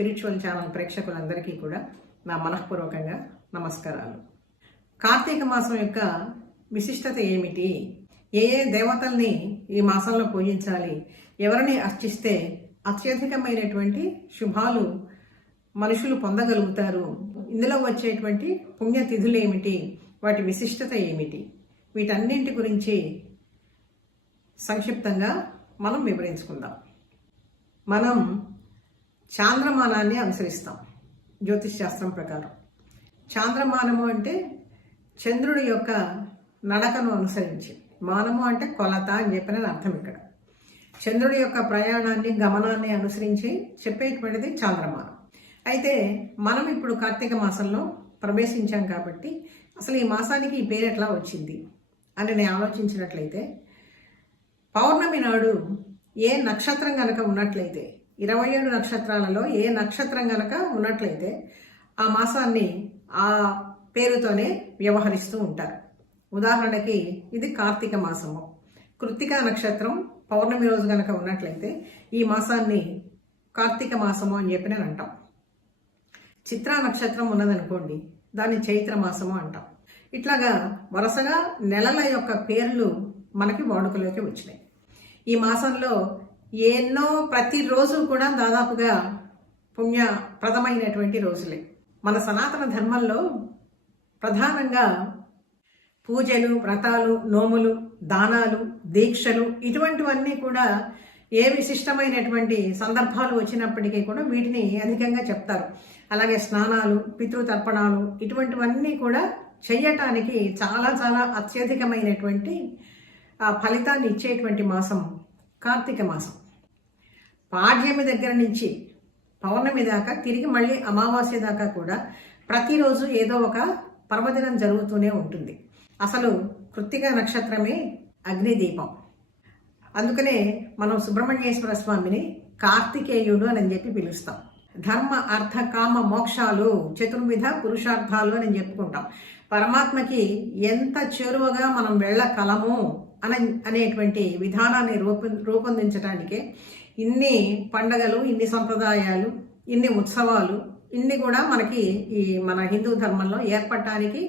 Spiritual channel ప్రేక్షకులందరికీ కూడా నా మనఃపూర్వకంగా నమస్కారాలు. కార్తీక మాసం యొక్క విశిష్టత ఏమిటి, ఏ ఏ దేవతల్ని ఈ మాసంలో పూజించాలి, ఎవరిని అర్చిస్తే అత్యధికమైనటువంటి శుభాలు మనుషులు పొందగలుగుతారు, ఇందులో వచ్చేటువంటి పుణ్యతిథులు ఏమిటి, వాటి విశిష్టత ఏమిటి, వీటన్నింటి గురించి సంక్షిప్తంగా మనం వివరించుకుందాం. మనం చాంద్రమానాన్ని అనుసరిస్తాం జ్యోతిష్ శాస్త్రం ప్రకారం. చాంద్రమానము అంటే చంద్రుడి యొక్క నడకను అనుసరించి, మానము అంటే కొలత అని చెప్పిన అర్థం. ఇక్కడ చంద్రుడి యొక్క ప్రయాణాన్ని గమనాన్ని అనుసరించి చెప్పేటువంటిది చాంద్రమానం. అయితే మనం ఇప్పుడు కార్తీక మాసంలో ప్రవేశించాం కాబట్టి అసలు ఈ మాసానికి ఈ పేరు ఎట్లా వచ్చింది అని నేను ఆలోచించినట్లయితే, పౌర్ణమి నాడు ఏ నక్షత్రం కనుక ఉన్నట్లయితే, 27 నక్షత్రాలలో ఏ నక్షత్రం కనుక ఉన్నట్లయితే ఆ మాసాన్ని ఆ పేరుతోనే వ్యవహరిస్తూ ఉంటారు. ఉదాహరణకి ఇది కార్తీక మాసము, కృత్తికా నక్షత్రం పౌర్ణమి రోజు కనుక ఉన్నట్లయితే ఈ మాసాన్ని కార్తీక మాసము అని చెప్పి నేను అంటాం. చిత్రా నక్షత్రం ఉన్నదనుకోండి, దాన్ని చైత్ర మాసము అంటాం. ఇట్లాగా వరుసగా నెలల యొక్క పేర్లు మనకి వాడుకలోకి వచ్చినాయి. ఈ మాసంలో ఎన్నో ప్రతిరోజు కూడా దాదాపుగా పుణ్యప్రదమైనటువంటి రోజులే. మన సనాతన ధర్మంలో ప్రధానంగా పూజలు, వ్రతాలు, నోములు, దానాలు, దీక్షలు ఇటువంటివన్నీ కూడా ఏ విశిష్టమైనటువంటి సందర్భాలు వచ్చినప్పటికీ కూడా వీటిని అధికంగా చెప్తారు. అలాగే స్నానాలు, పితృతర్పణాలు ఇటువంటివన్నీ కూడా చెయ్యటానికి చాలా చాలా అత్యధికమైనటువంటి ఫలితాన్ని ఇచ్చేటువంటి మాసం కార్తీక మాసం. పాడ్యమి దగ్గర నుంచి పౌర్ణమి దాకా, తిరిగి మళ్ళీ అమావాస్య దాకా కూడా ప్రతిరోజు ఏదో ఒక పర్వదినం జరుగుతూనే ఉంటుంది. అసలు కృత్తిక నక్షత్రమే అగ్నిదీపం. అందుకనే మనం సుబ్రహ్మణ్యేశ్వర స్వామిని కార్తికేయుడు అని చెప్పి పిలుస్తాం. ధర్మ, అర్థ, కామ, మోక్షాలు, చతుర్విధ పురుషార్థాలు అని చెప్పుకుంటాం. పరమాత్మకి ఎంత చేరువగా మనం వెళ్ళగలము అనేటువంటి విధానాన్ని రూపొందించడానికే ఇన్ని పండగలు, ఇన్ని సంప్రదాయాలు, ఇన్ని ఉత్సవాలు, ఇన్ని కూడా మనకి ఈ మన హిందూ ధర్మంలో ఏర్పడటానికి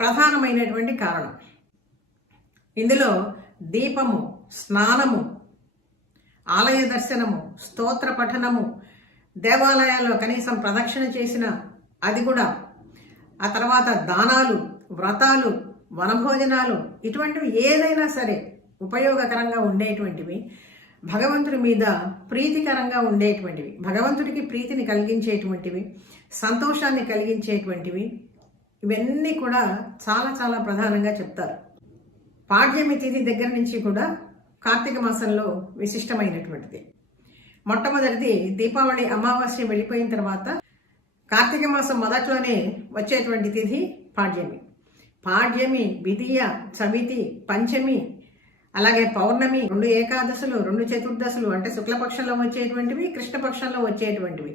ప్రధానమైనటువంటి కారణం. ఇందులో దీపము, స్నానము, ఆలయ దర్శనము, స్తోత్ర పఠనము, దేవాలయాల్లో కనీసం ప్రదక్షిణ చేసిన అది కూడా, ఆ తర్వాత దానాలు, వ్రతాలు, వనభోజనాలు, ఇటువంటివి ఏదైనా సరే ఉపయోగకరంగా ఉండేటువంటివి, భగవంతుడి మీద ప్రీతికరంగా ఉండేటువంటివి, భగవంతుడికి ప్రీతిని కలిగించేటువంటివి, సంతోషాన్ని కలిగించేటువంటివి, ఇవన్నీ కూడా చాలా చాలా ప్రధానంగా చెప్తారు. పాడ్యమి తిథి దగ్గర నుంచి కూడా కార్తీక మాసంలో విశిష్టమైనటువంటిది. మొట్టమొదటిది దీపావళి అమావాస్య వెళ్ళిపోయిన తర్వాత కార్తీక మాసం మొదట్లోనే వచ్చేటువంటి తిథి పాడ్యమి. పాడ్యమి, విదియ, చవితి, పంచమి, అలాగే పౌర్ణమి, 2 ఏకాదశులు, 2 చతుర్దశులు అంటే శుక్లపక్షంలో వచ్చేటువంటివి, కృష్ణపక్షంలో వచ్చేటువంటివి,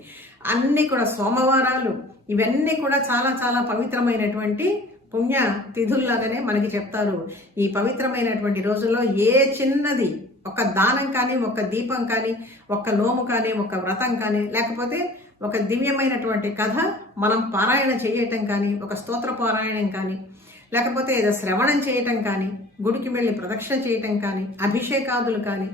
అన్నీ కూడా సోమవారాలు, ఇవన్నీ కూడా చాలా చాలా పవిత్రమైనటువంటి పుణ్య తిథుల్లాగానే మనకి చెప్తారు. ఈ పవిత్రమైనటువంటి రోజుల్లో ఏ చిన్నది, ఒక దానం కానీ, ఒక దీపం కానీ, ఒక నోము కానీ, ఒక వ్రతం కానీ, లేకపోతే ఒక దివ్యమైనటువంటి కథ మనం పారాయణ చేయటం కానీ, ఒక స్తోత్ర పారాయణం కానీ, లేకపోతే ఏదో శ్రవణం చేయటం కానీ, గుడికి వెళ్ళి ప్రదక్షిణ చేయటం కానీ, అభిషేకాదులు కానీ,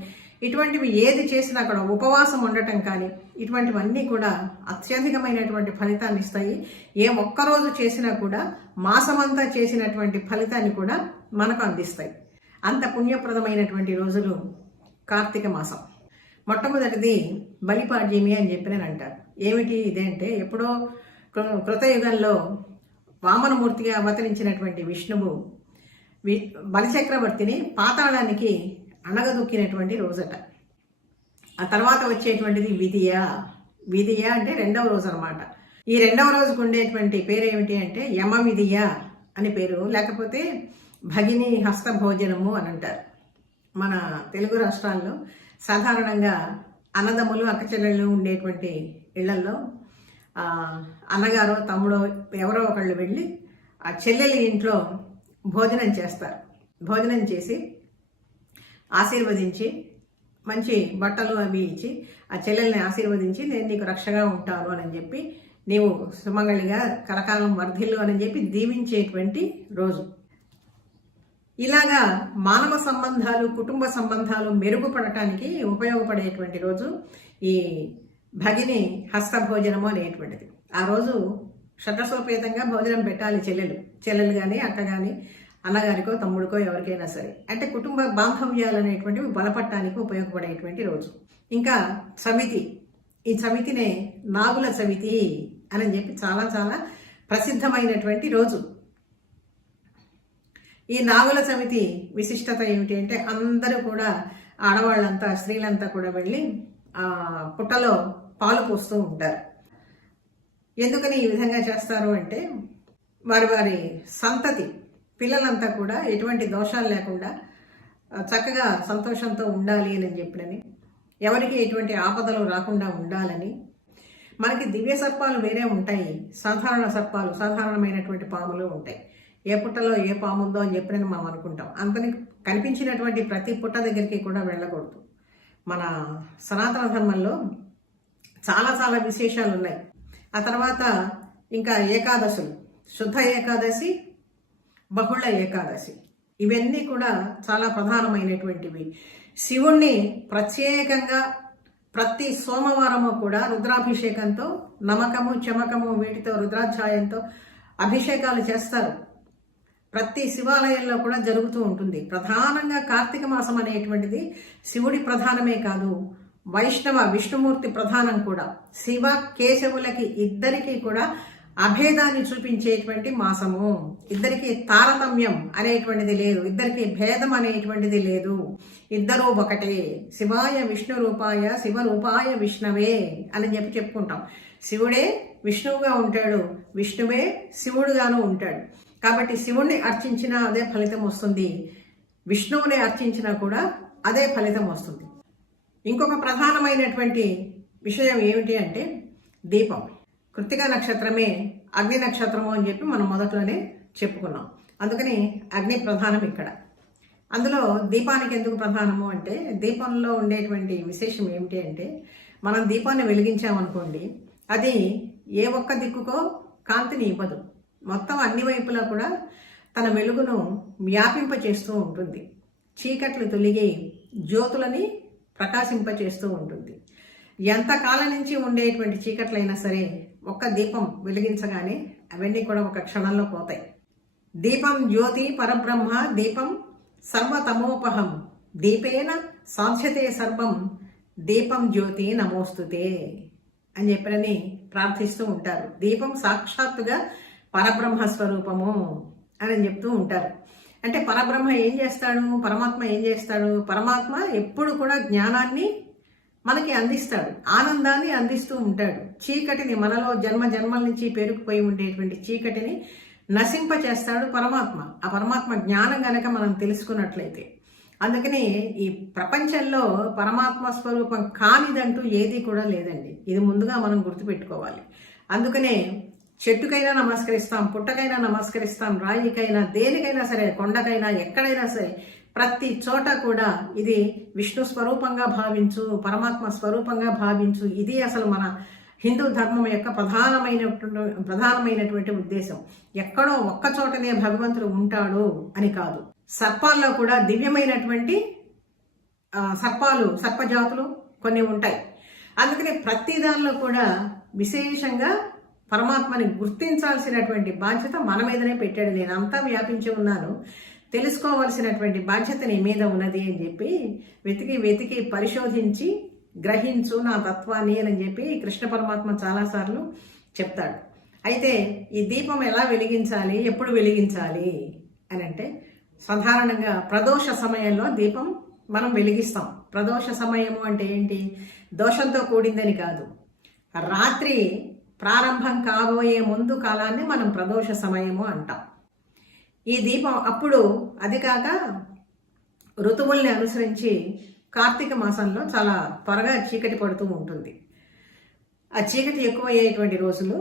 ఇటువంటివి ఏది చేసినా కూడా ఉపవాసం ఉండటం కానీ, ఇటువంటివన్నీ కూడా అత్యధికమైనటువంటి ఫలితాన్ని ఇస్తాయి. ఏ ఒక్కరోజు చేసినా కూడా మాసమంతా చేసినటువంటి ఫలితాన్ని కూడా మనకు అందిస్తాయి. అంత పుణ్యప్రదమైనటువంటి రోజులు కార్తీక మాసం. మొట్టమొదటిది బలిపాడ్యమి అని చెప్పి నేను అంటారు. ఏమిటి ఇదేంటే, ఎప్పుడో కృతయుగంలో వామనమూర్తిగా అవతరించినటువంటి విష్ణువు బలిచక్రవర్తిని పాతాళానికి అణగదొక్కినటువంటి రోజట. ఆ తర్వాత వచ్చేటువంటిది విదియ. విదియ అంటే 2వ రోజు అనమాట. ఈ 2వ రోజుకు ఉండేటువంటి పేరు ఏమిటి అంటే యమ విదియ అని పేరు, లేకపోతే భగిని హస్త భోజనము అని అంటారు. మన తెలుగు రాష్ట్రాల్లో సాధారణంగా అన్నదమ్ములు, అక్కచెల్లెళ్ళు ఉండేటువంటి ఇళ్లల్లో అన్నగారో తమ్ముడో ఎవరో ఒకళ్ళు వెళ్ళి ఆ చెల్లెలి ఇంట్లో భోజనం చేస్తారు. భోజనం చేసి ఆశీర్వదించి మంచి బట్టలు అవి ఇచ్చి ఆ చెల్లెల్ని ఆశీర్వదించి నేను నీకు రక్షగా ఉంటాను అని చెప్పి నీవు సుమంగళిగా కరకాలం వర్ధిల్లు అని చెప్పి దీవించేటువంటి రోజు. ఇలాగా మానవ సంబంధాలు, కుటుంబ సంబంధాలు మెరుగుపడటానికి ఉపయోగపడేటువంటి రోజు ఈ భగిని హస్తభోజనము అనేటువంటిది. ఆ రోజు షడ్రసోపేతంగా భోజనం పెట్టాలి చెల్లెలు కానీ అక్క కానీ అన్నగారికో తమ్ముడికో ఎవరికైనా సరే. అంటే కుటుంబ బాంధవ్యాలు అనేటువంటివి బలపడటానికి ఉపయోగపడేటువంటి రోజు. ఇంకా చవితి, ఈ చవితినే నాగుల చవితి అని చెప్పి చాలా చాలా ప్రసిద్ధమైనటువంటి రోజు. ఈ నాగుల చవితి విశిష్టత ఏమిటి అంటే అందరూ కూడా ఆడవాళ్ళంతా స్త్రీలంతా కూడా వెళ్ళి పుట్టలో పాలు పోస్తూ ఉంటారు. ఎందుకని ఈ విధంగా చేస్తారు అంటే వారి వారి సంతతి పిల్లలంతా కూడా ఎటువంటి దోషాలు లేకుండా చక్కగా సంతోషంతో ఉండాలి అని చెప్పినని, ఎవరికి ఎటువంటి ఆపదలు రాకుండా ఉండాలని. మనకి దివ్య సర్పాలు వేరే ఉంటాయి, సాధారణ సర్పాలు, సాధారణమైనటువంటి పాములు ఉంటాయి. ఏ పుట్టలో ఏ పాము ఉందో అని చెప్పినని మనం అనుకుంటాం. అంతని కనిపించినటువంటి ప్రతి పుట్ట దగ్గరికి కూడా వెళ్ళకూడదు. మన సనాతన ధర్మంలో చాలా చాలా విశేషాలు ఉన్నాయి. ఆ తర్వాత ఇంకా ఏకాదశులు, శుద్ధ ఏకాదశి, బహుళ ఏకాదశి, ఇవన్నీ కూడా చాలా ప్రధానమైనటువంటివి. శివుణ్ణి ప్రత్యేకంగా ప్రతి సోమవారము కూడా రుద్రాభిషేకంతో, నమకము చమకము వీటితో రుద్రాధ్యాయంతో అభిషేకాలు చేస్తారు. ప్రతి శివాలయంలో కూడా జరుగుతూ ఉంటుంది. ప్రధానంగా కార్తీక మాసం అనేటువంటిది శివుడి ప్రధానమే కాదు, వైష్ణవ విష్ణుమూర్తి ప్రధానం కూడా. శివ కేశవులకి ఇద్దరికి కూడా అభేదాన్ని చూపించేటువంటి మాసము. ఇద్దరికి తారతమ్యం అనేటువంటిది లేదు, ఇద్దరికి భేదం అనేటువంటిది లేదు, ఇద్దరూ ఒకటే. శివాయ విష్ణు రూపాయ శివరూపాయ విష్ణవే అని చెప్పి చెప్పుకుంటాం. శివుడే విష్ణువుగా ఉంటాడు, విష్ణువే శివుడుగాను ఉంటాడు. కాబట్టి శివుణ్ణి అర్చించినా అదే ఫలితం వస్తుంది, విష్ణువుని అర్చించినా కూడా అదే ఫలితం వస్తుంది. ఇంకొక ప్రధానమైనటువంటి విషయం ఏమిటి అంటే దీపం. కృత్తిక నక్షత్రమే అగ్ని నక్షత్రము అని చెప్పి మనం మొదట్లోనే చెప్పుకున్నాం. అందుకని అగ్ని ప్రధానం ఇక్కడ. అందులో దీపానికి ఎందుకు ప్రధానము అంటే దీపంలో ఉండేటువంటి విశేషం ఏమిటి అంటే మనం దీపాన్ని వెలిగించామనుకోండి, అది ఏ ఒక్క దిక్కుకో కాంతిని ఇవ్వదు, మొత్తం అన్ని వైపులా కూడా తన వెలుగును వ్యాపింపచేస్తూ ఉంటుంది. చీకట్లు తొలగి జ్యోతులని ప్రకాశింపచేస్తూ ఉంటుంది. ఎంతకాలం నుంచి ఉండేటువంటి చీకట్లైనా సరే ఒక్క దీపం వెలిగించగానే అవన్నీ కూడా ఒక క్షణంలో పోతాయి. దీపం జ్యోతి పరబ్రహ్మ దీపం సర్వతమోపహం దీపేన సాధ్యతే సర్వం దీపం జ్యోతి నమోస్తుతే అని చెప్పని ప్రార్థిస్తూ ఉంటారు. దీపం సాక్షాత్తుగా పరబ్రహ్మ స్వరూపము అని చెప్తూ ఉంటారు. అంటే పరబ్రహ్మ ఏం చేస్తాడు, పరమాత్మ ఏం చేస్తాడు? పరమాత్మ ఎప్పుడు కూడా జ్ఞానాన్ని మనకి అందిస్తాడు, ఆనందాన్ని అందిస్తూ ఉంటాడు. చీకటిని, మనలో జన్మ జన్మల నుంచి పేరుకుపోయి ఉండేటువంటి చీకటిని నశింపచేస్తాడు పరమాత్మ. ఆ పరమాత్మ జ్ఞానం గనక మనం తెలుసుకున్నట్లయితే. అందుకని ఈ ప్రపంచంలో పరమాత్మ స్వరూపం కానిదంటూ ఏది కూడా లేదండి. ఇది ముందుగా మనం గుర్తుపెట్టుకోవాలి. అందుకనే చెట్టుకైనా నమస్కరిస్తాం, పుట్టకైనా నమస్కరిస్తాం, రాయికైనా, దేనికైనా సరే, కొండకైనా, ఎక్కడైనా సరే, ప్రతి చోట కూడా ఇది విష్ణు స్వరూపంగా భావించు, పరమాత్మ స్వరూపంగా భావించు. ఇది అసలు మన హిందూ ధర్మం యొక్క ప్రధానమైనటువంటి ఉద్దేశం. ఎక్కడో ఒక్క చోటనే భగవంతుడు ఉంటాడు అని కాదు. సర్పాల్లో కూడా దివ్యమైనటువంటి సర్పజాతులు కొన్ని ఉంటాయి. అందుకని ప్రతి దానిలో కూడా విశేషంగా పరమాత్మని గుర్తించాల్సినటువంటి బాధ్యత మన మీదనే పెట్టాడు. నేను అంతా వ్యాపించి ఉన్నాను, తెలుసుకోవాల్సినటువంటి బాధ్యత నీ మీద ఉన్నది అని చెప్పి వెతికి పరిశోధించి గ్రహించు నా తత్వాన్ని అని చెప్పి కృష్ణ పరమాత్మ చాలాసార్లు చెప్తాడు. అయితే ఈ దీపం ఎలా వెలిగించాలి, ఎప్పుడు వెలిగించాలి అని అంటే సాధారణంగా ప్రదోష సమయంలో దీపం మనం వెలిగిస్తాం. ప్రదోష సమయము అంటే ఏంటి? దోషంతో కూడిందని కాదు, రాత్రి ప్రారంభం కాబోయే ముందు కాలాన్ని మనం ప్రదోష సమయము అంటాం. ఈ దీపం అప్పుడు, అది కాక ఋతువుల్ని అనుసరించి కార్తీక మాసంలో చాలా త్వరగా చీకటి పడుతూ ఉంటుంది. ఆ చీకటి ఎక్కువయ్యేటువంటి రోజులు,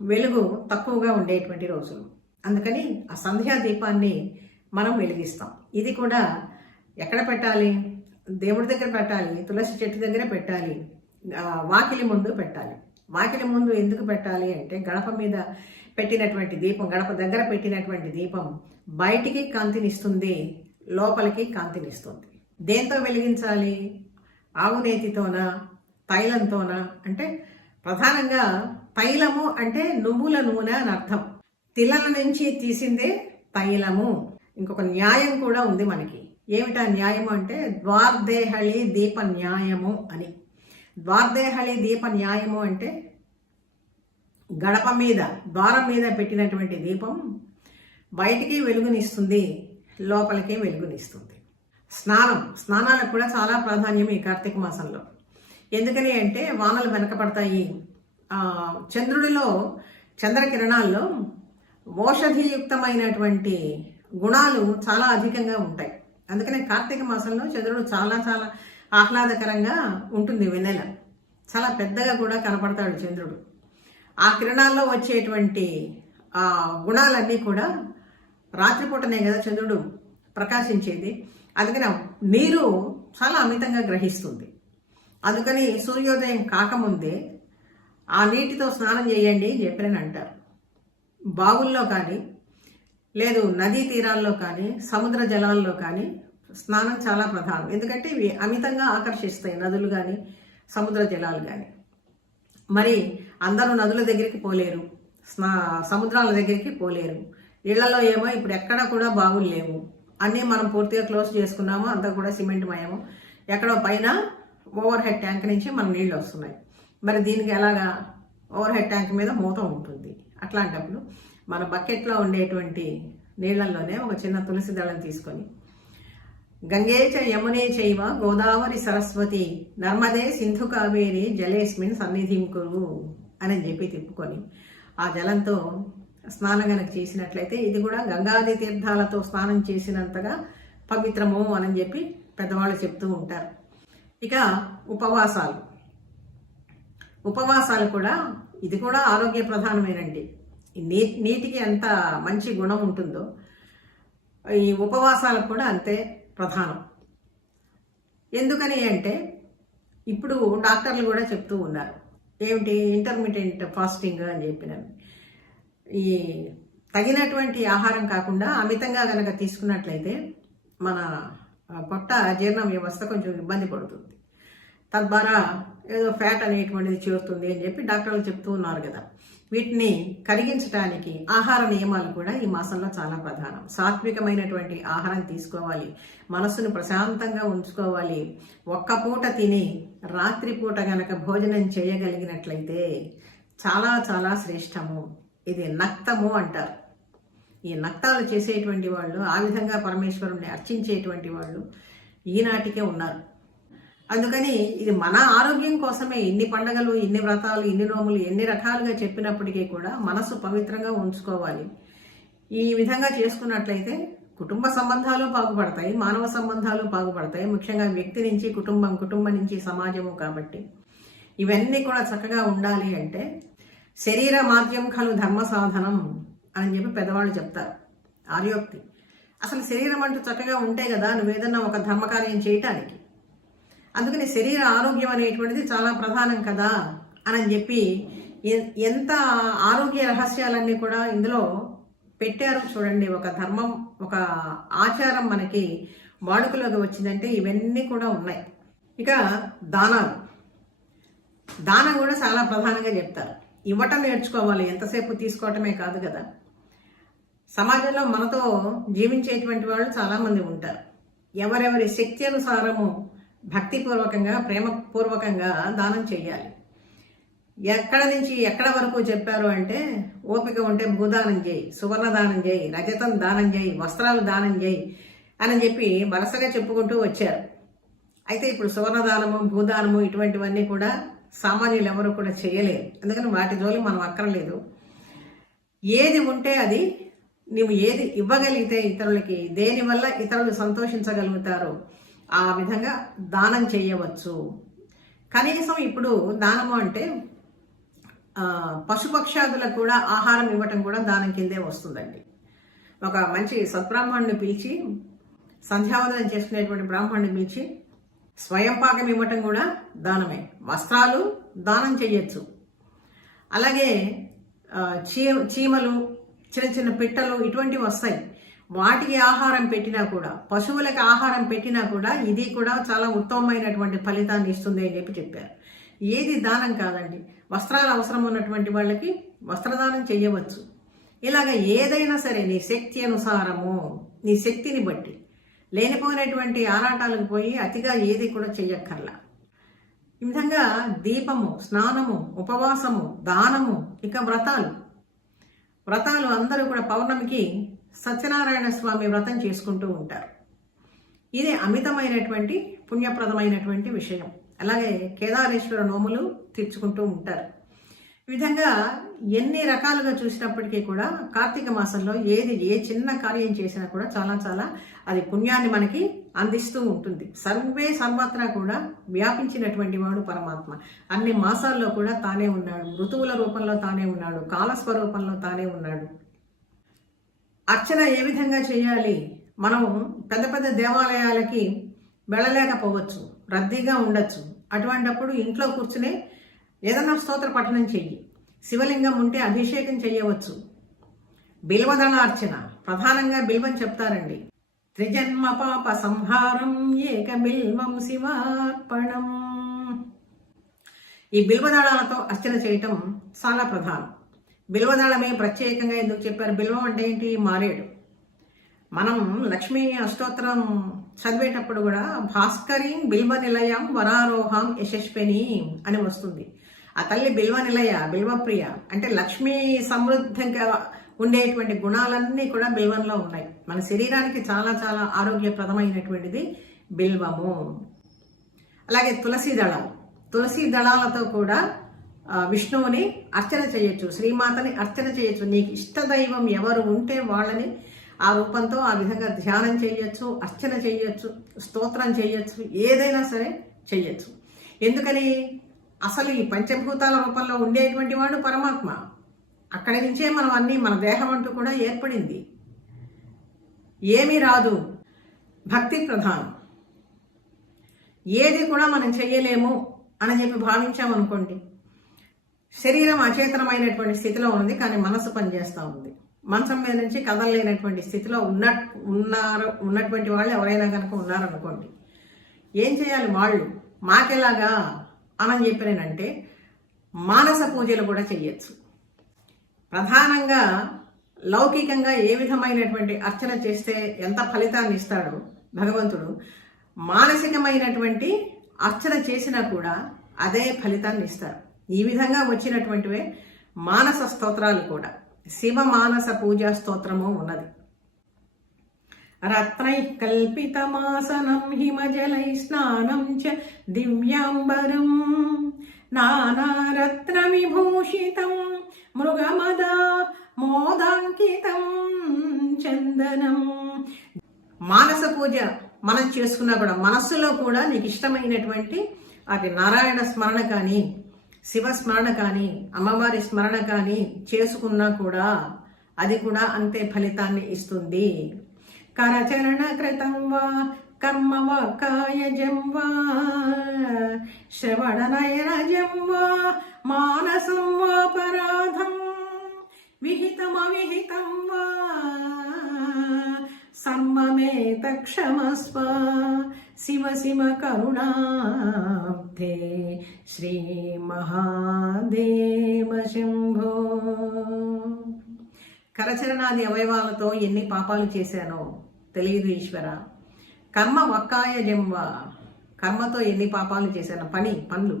వెలుగు తక్కువగా ఉండేటువంటి రోజులు. అందుకని ఆ సంధ్యా దీపాన్ని మనం వెలిగిస్తాం. ఇది కూడా ఎక్కడ పెట్టాలి? దేవుడి దగ్గర పెట్టాలి, తులసి చెట్టు దగ్గర పెట్టాలి, వాకిలి ముందు పెట్టాలి. వాకిలి ముందు ఎందుకు పెట్టాలి అంటే గడప మీద పెట్టినటువంటి దీపం, గడప దగ్గర పెట్టినటువంటి దీపం బయటికి కాంతినిస్తుంది, లోపలికి కాంతినిస్తుంది. దేంతో వెలిగించాలి? ఆవు నేతితోనా, తైలంతోనా? అంటే ప్రధానంగా తైలము అంటే నువ్వుల నూనె అని అర్థం. తిలల నుంచి తీసిందే తైలము. ఇంకొక న్యాయం కూడా ఉంది మనకి. ఏమిటా న్యాయము అంటే ద్వార్దేహళి దీప న్యాయము అని. ద్వార్దేహళి దీప న్యాయము అంటే గడప మీద, ద్వారం మీద పెట్టినటువంటి దీపం బయటికి వెలుగునిస్తుంది, లోపలికి వెలుగునిస్తుంది. స్నానాలకు కూడా చాలా ప్రాధాన్యం ఈ కార్తీక మాసంలో. ఎందుకని అంటే వానలు వెనకపడతాయి. చంద్రుడిలో, చంద్రకిరణాల్లో ఔషధియుక్తమైనటువంటి గుణాలు చాలా అధికంగా ఉంటాయి. అందుకనే కార్తీక మాసంలో చంద్రుడు చాలా చాలా ఆహ్లాదకరంగా ఉంటుంది. వెన్నెల చాలా పెద్దగా కూడా కనపడతాడు చంద్రుడు. ఆ కిరణాల్లో వచ్చేటువంటి ఆ గుణాలన్నీ కూడా రాత్రిపూటనే కదా చంద్రుడు ప్రకాశించేది. అందుకని నీరు చాలా అమితంగా గ్రహిస్తుంది. అందుకని సూర్యోదయం కాకముందే ఆ నీటితో స్నానం చేయండి చెప్పని అంటారు. బావుల్లో కానీ, లేదు నదీ తీరాల్లో కానీ, సముద్ర జలాల్లో కానీ స్నానం చాలా ప్రధానం. ఎందుకంటే ఇవి అమితంగా ఆకర్షిస్తాయి, నదులు కానీ సముద్ర జలాలు కానీ. మరి అందరూ నదుల దగ్గరికి పోలేరు, సముద్రాల దగ్గరికి పోలేరు. ఇళ్లలో ఏమో ఇప్పుడు ఎక్కడ కూడా బావులు లేవు, అన్నీ మనం పూర్తిగా క్లోజ్ చేసుకున్నాము, అంతా కూడా సిమెంట్ మయము. ఎక్కడో పైన ఓవర్ హెడ్ ట్యాంక్ నుంచి మన నీళ్ళు వస్తున్నాయి. మరి దీనికి ఎలాగా? ఓవర్ హెడ్ ట్యాంక్ మీద మూత ఉంటుంది. అట్లాంటప్పుడు మన బకెట్లో ఉండేటువంటి నీళ్లలోనే ఒక చిన్న తులసి దళం తీసుకొని గంగే చ యమునే చైవ గోదావరి సరస్వతి నర్మదే సింధు కావేరి జలేస్మిన్ సన్నిధిం కురు అని చెప్పి తిప్పుకొని ఆ జలంతో స్నానం కనుక చేసినట్లయితే ఇది కూడా గంగాది తీర్థాలతో స్నానం చేసినంతగా పవిత్రము అని చెప్పి పెద్దవాళ్ళు చెప్తూ ఉంటారు. ఇక ఉపవాసాలు కూడా, ఇది కూడా ఆరోగ్య ప్రధానమేనండి. నీటికి ఎంత మంచి గుణం ఉంటుందో ఈ ఉపవాసాలకు కూడా అంతే ప్రధానం. ఎందుకని అంటే ఇప్పుడు డాక్టర్లు కూడా చెప్తూ ఉన్నారు, ఏమిటి ఇంటర్మీడియట్ ఫాస్టింగ్ అని చెప్పినవి. ఈ తగినటువంటి ఆహారం కాకుండా అమితంగా కనుక తీసుకున్నట్లయితే మన పొట్ట జీర్ణ వ్యవస్థ కొంచెం ఇబ్బంది పడుతుంది. తద్వారా ఏదో ఫ్యాట్ అనేటువంటిది చేరుతుంది అని చెప్పి డాక్టర్లు చెప్తూ ఉన్నారు కదా. వీటిని కరిగించడానికి ఆహార నియమాలు కూడా ఈ మాసంలో చాలా ప్రధానం. సాత్వికమైనటువంటి ఆహారం తీసుకోవాలి, మనస్సును ప్రశాంతంగా ఉంచుకోవాలి. ఒక్క పూట తిని రాత్రిపూట గనక భోజనం చేయగలిగినట్లయితే చాలా చాలా శ్రేష్టము. ఇది నక్తము అంటారు. ఈ నక్తాలు చేసేటువంటి వాళ్ళు, ఆ విధంగా పరమేశ్వరుణ్ణి అర్చించేటువంటి వాళ్ళు ఈనాటికే ఉన్నారు. అందుకని ఇది మన ఆరోగ్యం కోసమే ఇన్ని పండగలు, ఇన్ని వ్రతాలు, ఇన్ని నోములు, ఎన్ని రకాలుగా చెప్పినప్పటికీ కూడా మనసు పవిత్రంగా ఉంచుకోవాలి. ఈ విధంగా చేసుకున్నట్లయితే కుటుంబ సంబంధాలు బాగుపడతాయి, మానవ సంబంధాలు బాగుపడతాయి. ముఖ్యంగా వ్యక్తి నుంచి కుటుంబం, కుటుంబం నుంచి సమాజము. కాబట్టి ఇవన్నీ కూడా చక్కగా ఉండాలి అంటే శరీర మాధ్యం ఖలు ధర్మ సాధనం అని చెప్పి పెద్దవాళ్ళు చెప్తారు. ఆర్యోక్తి. అసలు శరీరం అంటూ చక్కగా ఉంటే కదా నువ్వేదన్నా ఒక ధర్మకార్యం చేయటానికి. అందుకని శరీర ఆరోగ్యం అనేటువంటిది చాలా ప్రధానం కదా అని చెప్పి ఎంత ఆరోగ్య రహస్యాలన్నీ కూడా ఇందులో పెట్టారు చూడండి. ఒక ధర్మం, ఒక ఆచారం మనకి వాడుకలోకి వచ్చిందంటే ఇవన్నీ కూడా ఉన్నాయి. ఇక దానం కూడా చాలా ప్రధానంగా చెప్తారు. ఇవ్వటం నేర్చుకోవాలి, ఎంతసేపు తీసుకోవటమే కాదు కదా. సమాజంలో మనతో జీవించేటువంటి వాళ్ళు చాలామంది ఉంటారు. ఎవరెవరి శక్తి అనుసారము భక్తిపూర్వకంగా, ప్రేమపూర్వకంగా దానం చేయాలి. ఎక్కడ నుంచి ఎక్కడ వరకు చెప్పారు అంటే ఓపిక ఉంటే భూదానం చేయి, సువర్ణ దానం చేయి, రజతం దానం చేయి, వస్త్రాలు దానం చేయి అని చెప్పి వరుసగా చెప్పుకుంటూ వచ్చారు. అయితే ఇప్పుడు సువర్ణ దానము, భూదానము ఇటువంటివన్నీ కూడా సామాన్యులు ఎవరు కూడా చేయలేరు. అందుకని వాటి జోలి మనం అక్కర్లేదు. ఏది ఉంటే అది, నువ్వు ఏది ఇవ్వగలిగితే ఇతరులకి, దేనివల్ల ఇతరులు సంతోషించగలుగుతారో ఆ విధంగా దానం చేయవచ్చు. కనీసం ఇప్పుడు దానము అంటే పశుపక్షాదులకు కూడా ఆహారం ఇవ్వటం కూడా దానం కిందే వస్తుందండి. ఒక మంచి సద్బ్రాహ్మణుని పిలిచి, సంధ్యావందనం చేసుకునేటువంటి బ్రాహ్మణుని పిలిచి స్వయం పాకం ఇవ్వటం కూడా దానమే. వస్త్రాలు దానం చెయ్యొచ్చు. అలాగే చీమలు, చిన్న చిన్న పిట్టలు ఇటువంటివి వస్తాయి, వాటికి ఆహారం పెట్టినా కూడా, పశువులకి ఆహారం పెట్టినా కూడా ఇది కూడా చాలా ఉత్తమమైనటువంటి ఫలితాన్ని ఇస్తుంది అని చెప్పారు. ఏది దానం కాదండి. వస్త్రాలు అవసరం ఉన్నటువంటి వాళ్ళకి వస్త్రదానం చెయ్యవచ్చు. ఇలాగ ఏదైనా సరే నీ శక్తి అనుసారము, నీ శక్తిని బట్టి, లేనిపోయినటువంటి ఆరాటాలకు పోయి అతిగా ఏది కూడా చెయ్యక్కర్లా. ఈ విధంగా దీపము, స్నానము, ఉపవాసము, దానము, ఇక వ్రతాలు అందరూ కూడా పౌర్ణమికి సత్యనారాయణ స్వామి వ్రతం చేసుకుంటూ ఉంటారు. ఇది అమితమైనటువంటి పుణ్యప్రదమైనటువంటి విషయం. అలాగే కేదారేశ్వర నోములు తీర్చుకుంటూ ఉంటారు. ఈ విధంగా ఎన్ని రకాలుగా చూసినప్పటికీ కూడా కార్తీక మాసంలో ఏ చిన్న కార్యం చేసినా కూడా చాలా చాలా అది పుణ్యాన్ని మనకి అందిస్తూ ఉంటుంది. సర్వత్రా కూడా వ్యాపించినటువంటి వాడు పరమాత్మ. అన్ని మాసాల్లో కూడా తానే ఉన్నాడు, ఋతువుల రూపంలో తానే ఉన్నాడు, కాలస్వరూపంలో తానే ఉన్నాడు. అర్చన ఏ విధంగా చేయాలి? మనం పెద్ద పెద్ద దేవాలయాలకి వెళ్ళలేకపోవచ్చు, రద్దీగా ఉండొచ్చు. అటువంటప్పుడు ఇంట్లో కూర్చునే ఏదన్నా స్తోత్ర పఠనం చెయ్యి. శివలింగం ఉంటే అభిషేకం చెయ్యవచ్చు. బిల్వదళ అర్చన, ప్రధానంగా బిల్వం చెప్తారండి. త్రిజన్మ పాప సంహారం ఏక బిల్వం శివార్పణం. ఈ బిల్వదళాలతో అర్చన చేయటం చాలా ప్రధానం. బిల్వదళమే ప్రత్యేకంగా ఎందుకు చెప్పారు? బిల్వం అంటే ఏంటి? మారేడు. మనం లక్ష్మీ అష్టోత్తరం చదివేటప్పుడు కూడా భాస్కరీం బిల్వ నిలయం వరారోహం యశస్విని అని వస్తుంది. ఆ తల్లి బిల్వ నిలయ, బిల్వప్రియ అంటే లక్ష్మీ సమృద్ధిగా ఉండేటువంటి గుణాలన్నీ కూడా బిల్వంలో ఉన్నాయి. మన శరీరానికి చాలా చాలా ఆరోగ్యప్రదమైనటువంటిది బిల్వము. అలాగే తులసి దళాలతో కూడా విష్ణువుని అర్చన చేయొచ్చు, శ్రీమాతని అర్చన చేయొచ్చు. నీకు ఇష్టదైవం ఎవరు ఉంటే వాళ్ళని ఆ రూపంతో ఆ విధంగా ధ్యానం చేయొచ్చు, అర్చన చేయొచ్చు, స్తోత్రం చేయొచ్చు, ఏదైనా సరే చెయ్యొచ్చు. ఎందుకని? అసలు ఈ పంచభూతాల రూపంలో ఉండేటువంటి వాడు పరమాత్మ. అక్కడి నుంచే మనం అన్నీ, మన దేహం అంటూ కూడా ఏర్పడింది. ఏమీ రాదు, భక్తి ప్రధానం. ఏది కూడా మనం చెయ్యలేము అని చెప్పి భావించామనుకోండి, శరీరం అచేతనమైనటువంటి స్థితిలో ఉంది, కానీ మనసు పనిచేస్తూ ఉంది. మంచం మీద నుంచి కదలలేనటువంటి స్థితిలో ఉన్నటువంటి వాళ్ళు ఎవరైనా కనుక ఉన్నారనుకోండి, ఏం చేయాలి? వాళ్ళు మాకెలాగా అని చెప్పినంటే మానస పూజలు కూడా చెయ్యొచ్చు. ప్రధానంగా లౌకికంగా ఏ విధమైనటువంటి అర్చన చేస్తే ఎంత ఫలితాన్ని ఇస్తాడో భగవంతుడు, మానసికమైనటువంటి అర్చన చేసినా కూడా అదే ఫలితాన్ని ఇస్తాడు. ఈ విధంగా వచ్చినటువంటివే మానస స్తోత్రాలు కూడా. శివ మానస పూజా స్తోత్రము ఉన్నది. రత్నై కల్పితమాసనం హిమజలై స్నానం చ దివ్యాంబరం నానారత్న విభూషితం మృగమద మోదాంకితం చందనం. మానస పూజ మనం చేసుకున్నా కూడా మనస్సులో కూడా నీకు ఇష్టమైనటువంటి అది నారాయణ స్మరణ కానీ, శివ స్మరణ కానీ, అమ్మవారి స్మరణ కానీ చేసుకున్నా కూడా అది కూడా అంతే ఫలితాన్ని ఇస్తుంది. కరచరణ కృతం వా కర్మ వా కాయజం వా శ్రవణ నయనజం వా మానసం వా పరాధం విహితమవిహితం వా సమ్మమేత క్షమస్వ శివ శివ కరుణాబ్ధే శ్రీ మహాదేవ శంభో. కరచరణాది అవయవాలతో ఎన్ని పాపాలు చేశానో తెలియదు ఈశ్వర. కర్మ వక్కాయ జంవ, కర్మతో ఎన్ని పాపాలు చేశాను, పనులు,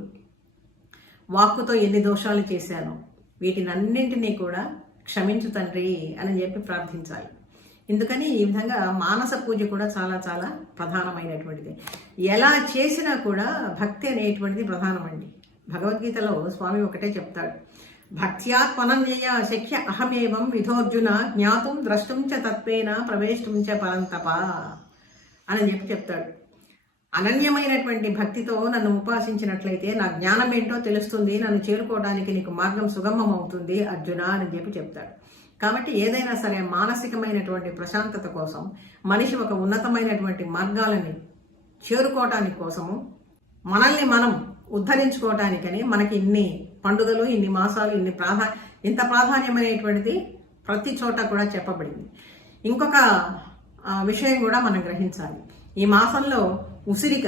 వాక్కుతో ఎన్ని దోషాలు చేశాను, వీటినన్నింటినీ కూడా క్షమించు తండ్రి అని చెప్పి ప్రార్థించాలి. ఎందుకని ఈ విధంగా మానస పూజ కూడా చాలా చాలా ప్రధానమైనటువంటిది. ఎలా చేసినా కూడా భక్తి అనేటువంటిది ప్రధానమండి. భగవద్గీతలో స్వామి ఒకటే చెప్తాడు, భక్త్యాత్మనన్యయ శక్య అహమేవం విధోర్జున జ్ఞాతుం ద్రష్టుం చ తత్వేన ప్రవేశం చ పరంతప అని చెప్తాడు. అనన్యమైనటువంటి భక్తితో నన్ను ఉపాసించినట్లయితే నా జ్ఞానం ఏంటో తెలుస్తుంది, నన్ను చేరుకోవడానికి నీకు మార్గం సుగమం అవుతుంది అర్జున అని చెప్తాడు. కాబట్టి ఏదైనా సరే మానసికమైనటువంటి ప్రశాంతత కోసం మనిషి ఒక ఉన్నతమైనటువంటి మార్గాలని చేరుకోవటానికి కోసము, మనల్ని మనం ఉద్ధరించుకోవటానికని మనకి ఇన్ని పండుగలు, ఇన్ని మాసాలు, ఇంత ప్రాధాన్యమైనటువంటిది ప్రతి చోట కూడా చెప్పబడింది. ఇంకొక విషయం కూడా మనం గ్రహించాలి. ఈ మాసంలో ఉసిరిక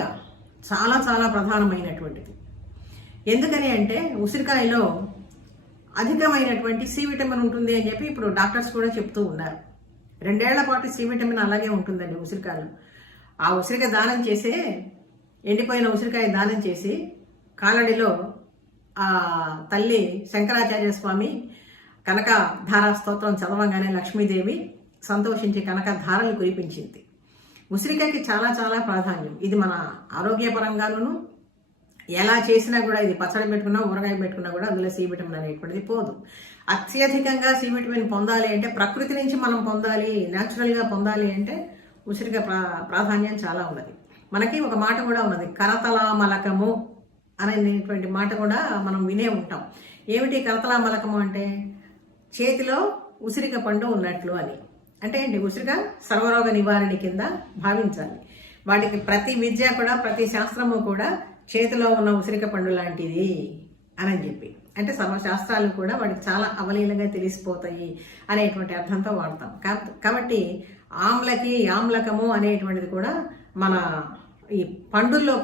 చాలా చాలా ప్రధానమైనటువంటిది. ఎందుకని అంటే ఉసిరికాయలో అధికమైనటువంటి సి విటమిన్ ఉంటుంది అని చెప్పి ఇప్పుడు డాక్టర్స్ కూడా చెప్తూ ఉన్నారు. 2 ఏళ్ల పాటు సి విటమిన్ అలాగే ఉంటుందండి ఉసిరికాయలు. ఆ ఉసిరికాయ దానం చేసే, ఎండిపోయిన ఉసిరికాయ దానం చేసి కాలడిలో ఆ తల్లి శంకరాచార్య స్వామి కనక ధారా స్తోత్రం చదవగానే లక్ష్మీదేవి సంతోషించి కనక ధారలు కురిపించింది. ఉసిరికాయకి చాలా చాలా ప్రాధాన్యం. ఇది మన ఆరోగ్యపరంగాను ఎలా చేసినా కూడా, ఇది పచ్చడి పెట్టుకున్నా, ఊరగాయ పెట్టుకున్నా కూడా అందులో సి విటమిన్ అనేటువంటిది పోదు. అత్యధికంగా సి విటమిన్ పొందాలి అంటే, ప్రకృతి నుంచి మనం పొందాలి, న్యాచురల్గా పొందాలి అంటే ఉసిరికాయ ప్రాధాన్యం చాలా ఉన్నది. మనకి ఒక మాట కూడా ఉన్నది, కరతలామలకము అనేటువంటి మాట కూడా మనం వినే ఉంటాం. ఏమిటి కరతలామలకము అంటే? చేతిలో ఉసిరిక పండు ఉన్నట్లు అని. అంటే ఏంటి? ఉసిరిక సర్వరోగ నివారణ కింద భావించాలి. వాటికి ప్రతి విద్య కూడా, ప్రతి శాస్త్రము కూడా చేతిలో ఉన్న ఉసిరిక పండు లాంటిది అని చెప్పి, అంటే సర్వశాస్త్రాలు కూడా వాటికి చాలా అవలీలంగా తెలిసిపోతాయి అనేటువంటి అర్థంతో వాడతాం. కాబట్టి ఆమ్లకము అనేటువంటిది కూడా మన ఈ పండ్లల్లో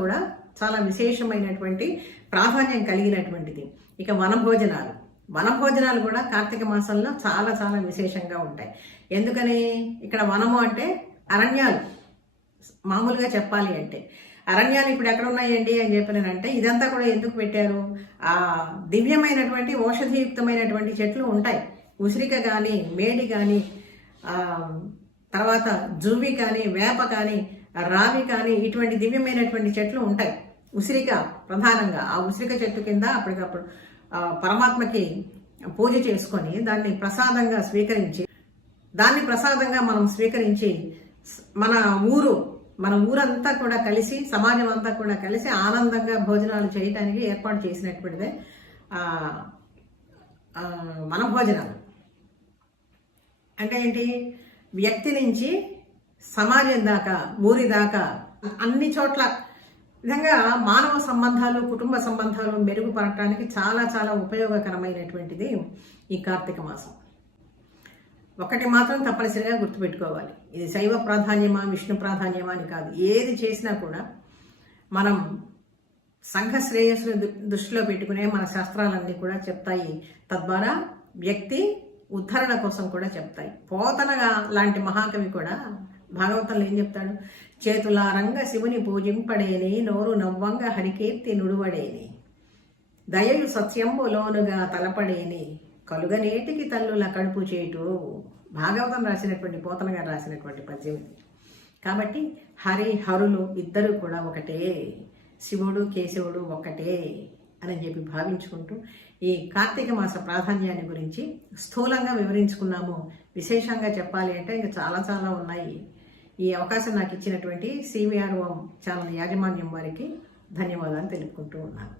కూడా చాలా విశేషమైనటువంటి ప్రాధాన్యం కలిగినటువంటిది. ఇక వనభోజనాలు కూడా కార్తీక మాసంలో చాలా చాలా విశేషంగా ఉంటాయి. ఎందుకని? ఇక్కడ వనము అంటే అరణ్యాలు. మామూలుగా చెప్పాలి అంటే అరణ్యాలు ఇప్పుడు ఎక్కడ ఉన్నాయండి అని చెప్పినంటే, ఇదంతా కూడా ఎందుకు పెట్టారు? ఆ దివ్యమైనటువంటి ఔషధియుక్తమైనటువంటి చెట్లు ఉంటాయి. ఉసిరిక కానీ, మేడి కానీ, తర్వాత జువ్వి కానీ, వేప కానీ, రావి కానీ, ఇటువంటి దివ్యమైనటువంటి చెట్లు ఉంటాయి. ఉసిరిక ప్రధానంగా ఆ ఉసిరిక చెట్టు కింద అప్పటికప్పుడు పరమాత్మకి పూజ చేసుకొని దాన్ని ప్రసాదంగా మనం స్వీకరించి మన ఊరంతా కూడా కలిసి, సమాజం అంతా కూడా కలిసి ఆనందంగా భోజనాలు చేయటానికి ఏర్పాటు చేసినటువంటిదే మన భోజనాలు. అంటే ఏంటి? వ్యక్తి నుంచి సమాజం దాకా, ఊరి దాకా, అన్ని చోట్ల విధంగా మానవ సంబంధాలు, కుటుంబ సంబంధాలు మెరుగుపడటానికి చాలా చాలా ఉపయోగకరమైనటువంటిది ఈ కార్తీక మాసం. ఒకటి మాత్రం తప్పనిసరిగా గుర్తుపెట్టుకోవాలి, ఇది శైవ ప్రాధాన్యమా, విష్ణు ప్రాధాన్యమా అని కాదు. ఏది చేసినా కూడా మనం సంఘ శ్రేయస్సును దృష్టిలో పెట్టుకునే మన శాస్త్రాలన్నీ కూడా చెప్తాయి. తద్వారా వ్యక్తి ఉద్ధరణ కోసం కూడా చెప్తాయి. పోతనగా లాంటి మహాకవి కూడా భాగవతంలో ఏం చెప్తాడు? చేతులారంగ శివుని పూజింపడేని, నోరు నవ్వంగ హరికీర్తి నుడువడేని, దయయు సత్యంబులోనుగా తలపడేని, కలుగనేటికి తల్లుల కడుపు చేటు. భాగవతం రాసినటువంటి, పోతన గారు రాసినటువంటి పద్యం ఇది. కాబట్టి హరులు ఇద్దరు కూడా ఒకటే, శివుడు కేశవుడు ఒక్కటే అని చెప్పి భావించుకుంటూ ఈ కార్తీక మాస ప్రాధాన్యాన్ని గురించి స్థూలంగా వివరించుకున్నాము. విశేషంగా చెప్పాలి అంటే ఇంకా చాలా చాలా ఉన్నాయి. ఈ అవకాశం నాకు ఇచ్చినటువంటి CVR ఛానల్ యాజమాన్యం వారికి ధన్యవాదాలు తెలుపుకుంటూ ఉన్నాను.